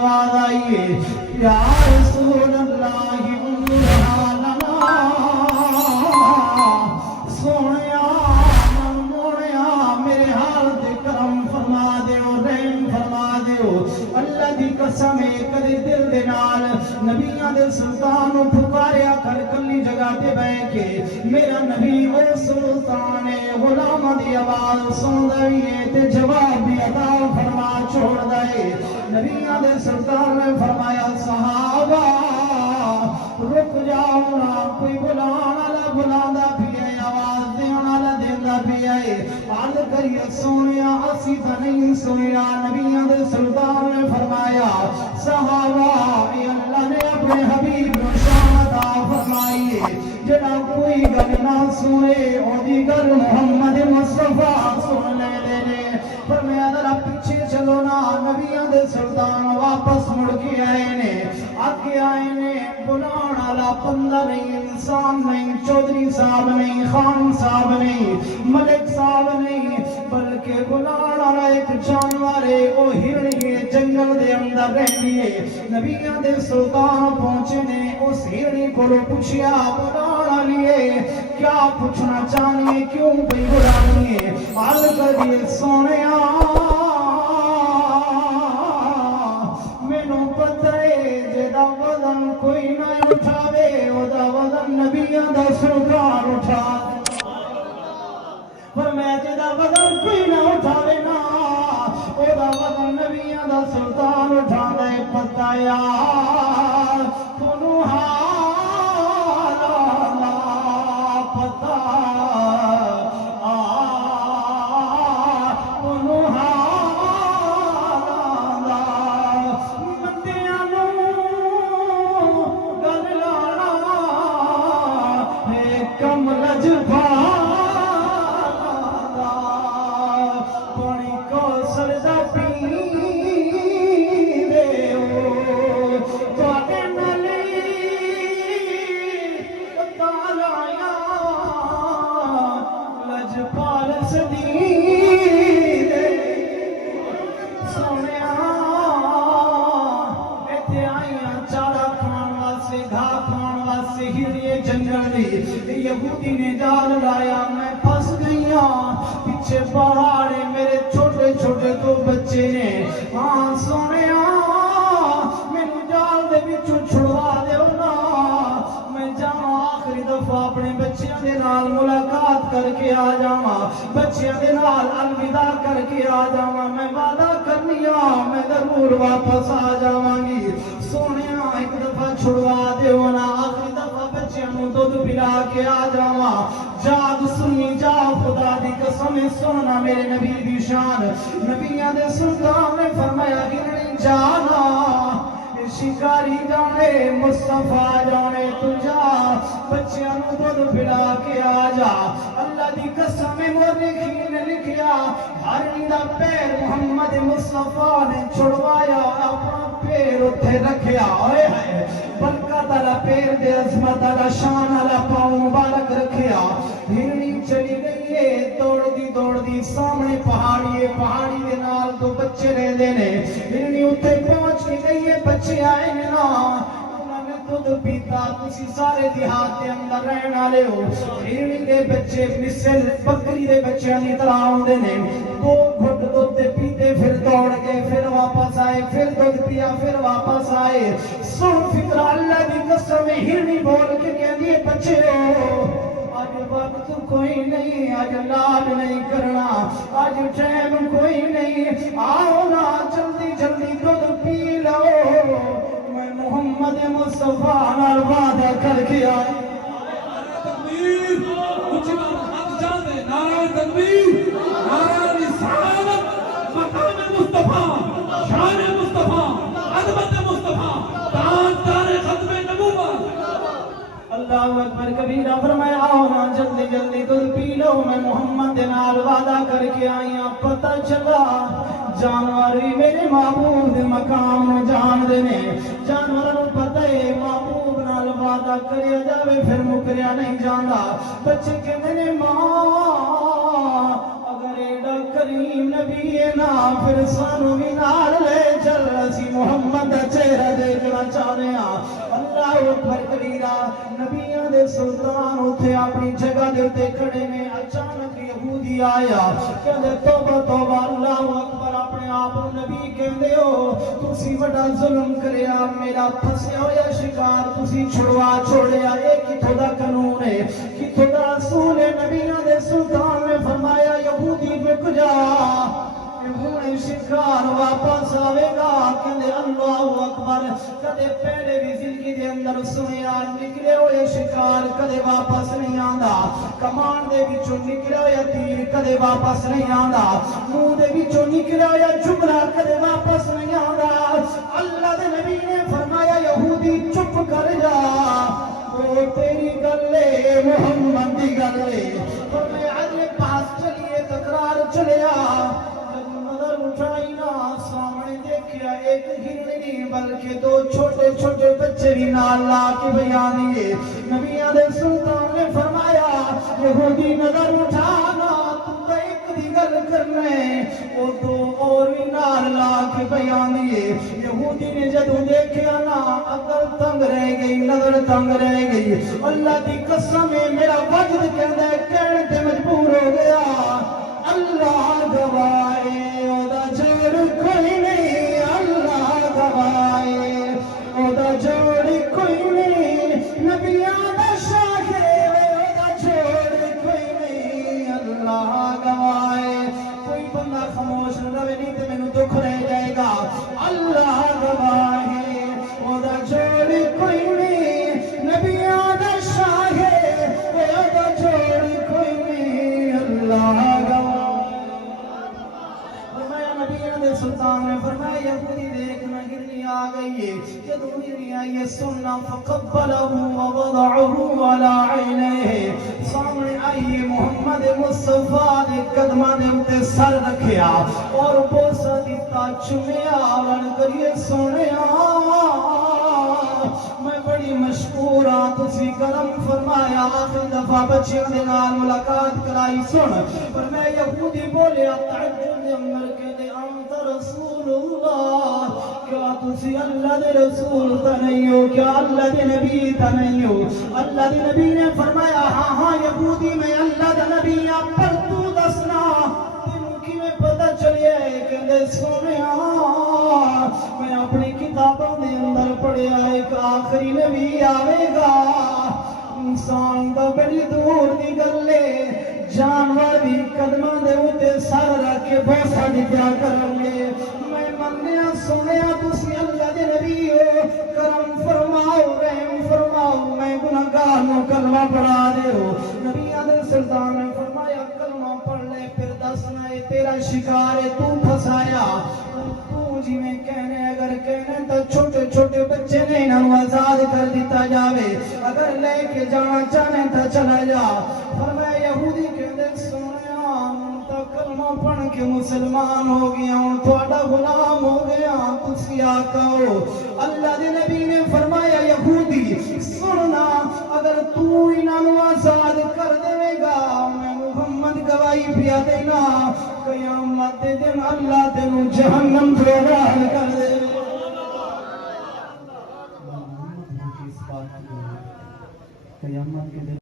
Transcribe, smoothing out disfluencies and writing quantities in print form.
آواز آئیے یا رسول اللہ سونیا من موڑیا میرے حال دے کرم فرما دیو رحم فرما دیو اللہ دی قسم کدی دل دے نال نبیاں دے سلطان نو پکاریا کر کلی جگہ تے بیٹھ کے میرا نبی او سلطان غلام دی آواز سن دے تے جواب بھی عطا فرما چھوڑ دے نبیاں دے سلطان نے فرمایا صحابہ رک جاؤ نا کوئی بلانا والا بلاندا پیا آواز دینا والا دیندا پیا عرض کریے سونیا اسی تے نہیں سنیا نبیاں دے سلطان نے فرمایا صحابہ اے اللہ نے اپنے حبیب کو شان عطا فرمائی ہے جڑا کوئی گل نہ سنے اودی گل محمد مصطفیٰ سن لے نے فرمایا ذرا پیچھے چلو نا نبیاں دے سلطان واپس مڑ کے آئے نے آگے آئے نے بلان والا بندہ نہیں انسان نہیں چودھری صاحب نہیں خان صاحب نہیں ملک صاحب نہیں بلکہ بلان والا ایک جانور ہے وہ ہرنی جنگل دے اندر رہتی ہے نبیاں دے سلطان پہنچے نے اس ہرنی کو پوچھیا بلان والی ہے کیا پوچھنا چاہیے کیوں کوئی بلانی ہے عرض کر دیے سونیا مینوں پتہ ہے جدا وزن کوئی نہ اٹھاوے اودا وزن نبیاں دا سلطان اٹھا پر میں جدا وزن کوئی نہ اٹھاوے نا اودا وزن نبیاں دا سلطان اٹھا دے پتہ یار تنو حالا پتہ یہودی نے جال لایا میں پھنس گئی ہوں پیچھے پہاڑے میرے چھوٹے چھوٹے دو بچے نے ہاں سونیا مینوں جال دے وچوں چھڑوا دیو نا میں جاواں آخری دفعہ اپنے بچیاں دے نال ملاقات کر کے آ جاواں بچیاں دے نال الوداع کر کے آ جاواں میں وعدہ کرنی ہوں میں ضرور واپس آ جاواں گی سونیا ایک دفعہ چھڑوا دیو نا آخری دفعہ بچیاں نوں دودھ پلا کے آ جاواں جاگ سنی جا خدا دی قسم سننا میرے نبی دی شان نبیاں دے سلطان نے فرمایا گرنی جانا شکاری جانے مصطفیٰ جانے تو جا بچیاں نوں دودھ پلا کے آ جا اللہ دی قسم مورخین نے لکھیا ہر دا پیر محمد مصطفیٰ نے چھڑوایا اپنا پیر اتھے رکھیا اے ہے بلکہ تالا پیر دے عظمت تالا شان والا پاؤں مبارک رکھیا ہرنی چلی گئی ہے دوڑ دی سامنے پہاڑی دے نال دو بچے رہندے نے ہرنی اتھے پہنچ کے گئی ہے بچے آئے نے نا انہاں نے دودھ پیتا تسی سارے دیہات دے اندر رہن والے ہو ہرنی دے بچے مثل بکری دے بچیاں دی طرح ہوندے نے دو گھٹ دودھ پیتے پھر دوڑ گئے پھر واپس آئے پھر دودھ پیا پھر واپس آئے سن فکر اللہ دی قسم ہرنی بول کے کہندی ہے بچے آج وقت کوئی نہیں آج لال نہیں کرنا آج ٹائم کوئی نہیں آؤ نا جلدی جلدی دودھ پی لو میں محمد مصطفیٰ نال وعدہ کر کے آیا تکبیر اونچی بات ہاتھ جان دے نعرہ تکبیر نعرہ رسالت مقام مصطفیٰ شان مصطفیٰ عظمت مصطفیٰ تاج ختم نبوت اللہ اکبر کبیرہ فرمایا آؤ نا جلدی جلدی دودھ پی لو میں محمد نال وعدہ کر کے آئی ہوں پتہ چلا جانوری میرے محبوب دے مقام نو جان دینے جانور نو پتہ ہے محبوب نال وعدہ کریا جاوے پھر مکریا نہیں جاندا بچے کہندے نے ماں اگر ایڈا کریم نبی نا پھر سانو بھی نال لے چل اسی محمد دا چہرہ دیکھنا چاہتے ہیں اللہ اکبر کبیرہ نبیاں دے سلطان اٹھے اپنی جگہ دے تے کھڑے میں اچانک یہودی آیا کہندے توبہ توبہ اللہ اکبر اپنے آپ نبی کہندے ہو تسی بڑا ظلم کریا میرا پھسیا ہویا شکار تسی چھڑوا چھوڑیا ایک کتھوں دا قانون ہے کتھوں دا رسول ہے نبیاں دے سلطان نے فرمایا یہودی رک جا ہن شکار واپس آوے گا کہندے اللہ اکبر کدے پہلے بھی زندگی دے اندر سنیا نکلے ہوئے شکار کدے واپس نہیں آندا کمان دے وچوں نکلے ہوئے تیر کدے واپس نہیں آندا منہ دے وچوں نکلے ہوئے جملہ کدے واپس نہیں آندا اللہ دے نبی نے فرمایا یہودی چپ کر جا وہ تیری گل ہے محمد دی گل ہے فرمایا علی پاس چلیے تکرار چلیا نظر اٹھائی نا سامنے دیکھیا ایک ہرن نہیں بلکہ دو چھوٹے چھوٹے بچے بھی نال لا کے بیان دیے نبیاں دے سلطان نے فرمایا یہودی نظر اٹھانا تم تو ایک دی گل کرنے وہ دو اور بھی نال لا کے بیان دیے یہودی نے جدوں دیکھیا نا عقل تنگ رہ گئی نظر تنگ رہ گئی اللہ دی قسم ہے میرا وجد کہندا ہے کہنے تے مجبور ہو گیا اللہ گواہے اودا جوڑ کوئی نہیں اللہ گواہے اودا جوڑ کوئی نہیں نبیاں دا شاہ اودا جوڑ کوئی نہیں اللہ گواہے کوئی بندہ خاموش نہ رہے نہیں تے مینوں دکھ رہ جائے گا اللہ گواہے اودا جوڑ کوئی نہیں نبیاں دا شاہ اودا جوڑ کوئی نہیں اللہ سلطان نے فرمایا یہودی دیکھنا ہرنی آ گئی ہے جدو ہرنی آئی ہے سننا فقبلہ ووضعہ علی عینیہ سامنے آئیے محمد مصطفیٰ دے قدمہ دے اتے سر رکھیا اور بوسہ دیتا چمیا اور کریے سنیا میں بڑی مشکور ہاں تسی کرم فرمایا آخر دفعہ بچیاں دے نال ملاقات کرائی سن پر میں یہودی بولیا تعجب امر کے دے انت رسول اللہ کیا تسی اللہ دے رسول تا نہیں ہو کیا اللہ دے نبی تا نہیں ہو اللہ دے نبی نے فرمایا ہاں ہاں یہودی میں اللہ دے نبی ہاں پر تو دسنا تینوں کی میں پتہ چلیا ہے کہ دے سونیا میں اپنی کتابوں دے اندر پڑھیا ایک آخری نبی آوے گا انسان تو بڑی دور دی گلے جانور بھی قدمہ دے اتے سر رکھ کے بوسہ دیا کرنگے میں منیا سنیا تسی اللہ دے نبی ہو کرم فرماؤ رحم فرماؤ میں گناہگار نو کلمہ پڑھا دے ہو نبی علیہ السلام نے فرمایا کلمہ پڑھ لے پھر دسنا ہے تیرا شکار ہے تو پھسایا جی میں کہنے اگر کہنے تو چھوٹے چھوٹے بچے نے انہوں آزاد کر دیتا جاوے اگر لے کے جانا چاہنے تو چلا جا فرمایا یہودی کہنے سنیا تو کلمہ پڑھ کے مسلمان ہو گیا ہوں تھوڑا غلام ہو گیا تسی آقا ہو اللہ دے نبی نے فرمایا یہودی سننا اگر تو انہوں آزاد کر دے گا میں محمد گواہی پیا دینا قیامت دن اللہ تینوں جہنم سے باہر کر دے قیامت کے دن